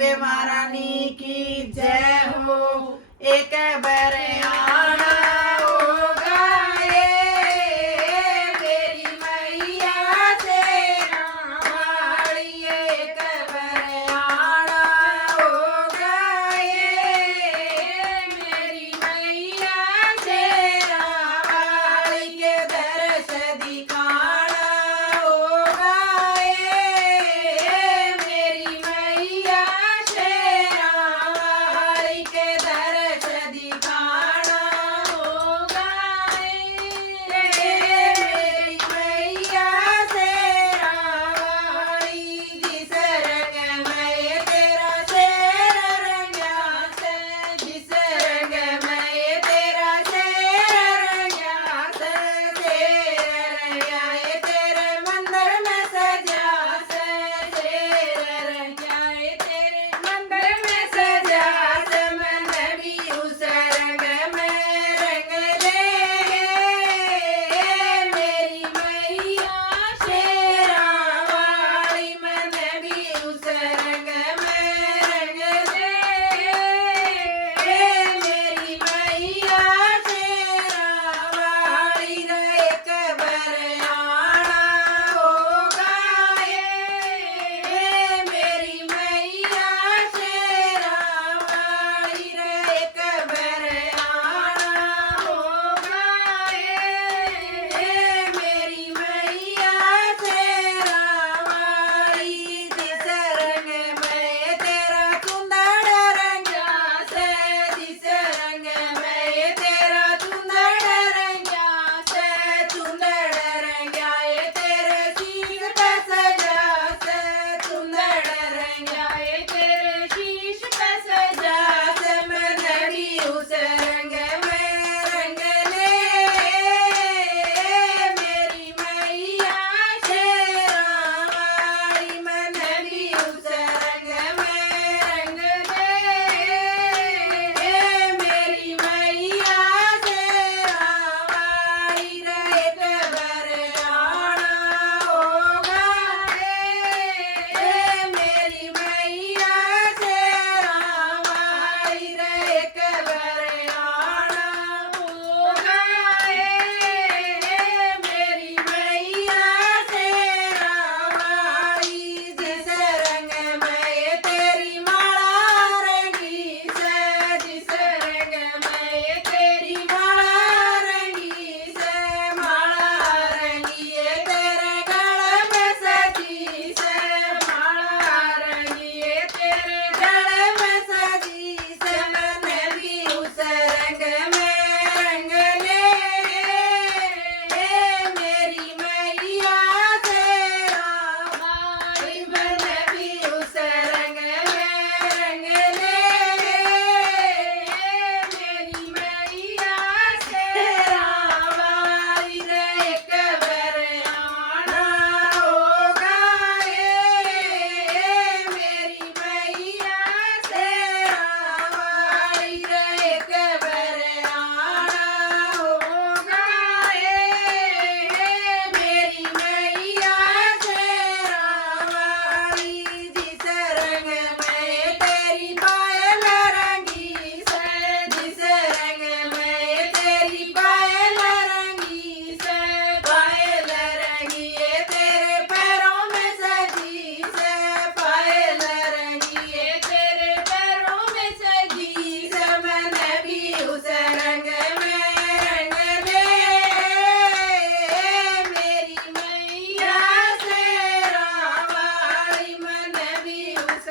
अम्बे महारानी की जय हो। एक बार आना होगा मेरी मैया तेरा वाली, एक बार आना होगा मेरी मैया तेरा वाली के दर्श दिखाना होगा मेरी मैया तेरा वाली के दर्श दिखाना होगा मेरी मैया तेरा वाली। जिस रंग में तेरा शेर रंगा से, जिस रंग में तेरा शेर रंगा से, शेर रंगाए तेरे मंदिर में सजा से, शेर रंगाए तेरे मंदिर में सजा से। मन भी उस रंग में रंग ले मेरी मैया शेरा वाली, मन भी उस रंग में रंग ले मेरी मैया शेरा वाली। एक बार आना होगा मेरी मैया शेरा वाली, एक बार आना होगा मेरी मैया शेरा वाली। जिस रंग में तेरा चुंदड़ रंगा से, जिस रंग में तेरा चुंदड़ रंगा से, चुंदड़ रंगाए तेरे शीश पे सजा से, चुंदड़ रंगाए तेरे शीश पे सजा से। मन भी उस रंग में रंग ले मेरी मैया शेरा वाली, मन भी उस रंग में रंग ले मेरी मैया शेरा वाली। एक बार आना होगा मेरी मैया शेरा वाली, एक बार आना होगा मेरी मैया शेरा वाली। जिस रंग में तेरी माला रंगी से, जिस रंग में तेरी माला रंगी से, माला रंगी है तेरे गले में सजी से, माला रंगी है तेरे गले में सजी से। मन भी उस रंग में रंग ले मेरी मैया शेरा वाली, मन भी उस रंग में रंग ले मेरी मैया शेरा वाली। एक बार आना होगा मेरी मैया शेरा वाली, एक बार आना होगा मेरी मैया शेरा वाली। जिस रंग में तेरी पायल रंगी से, जिस रंग में तेरी पायल रंगी से, पायल रंगी है तेरे पैरों में सजी से, पायल रंगी है तेरे पैरों में सजी से। मन भी उस रंग में रंग ले मेरी मैया शेरा वाली, मन भी उस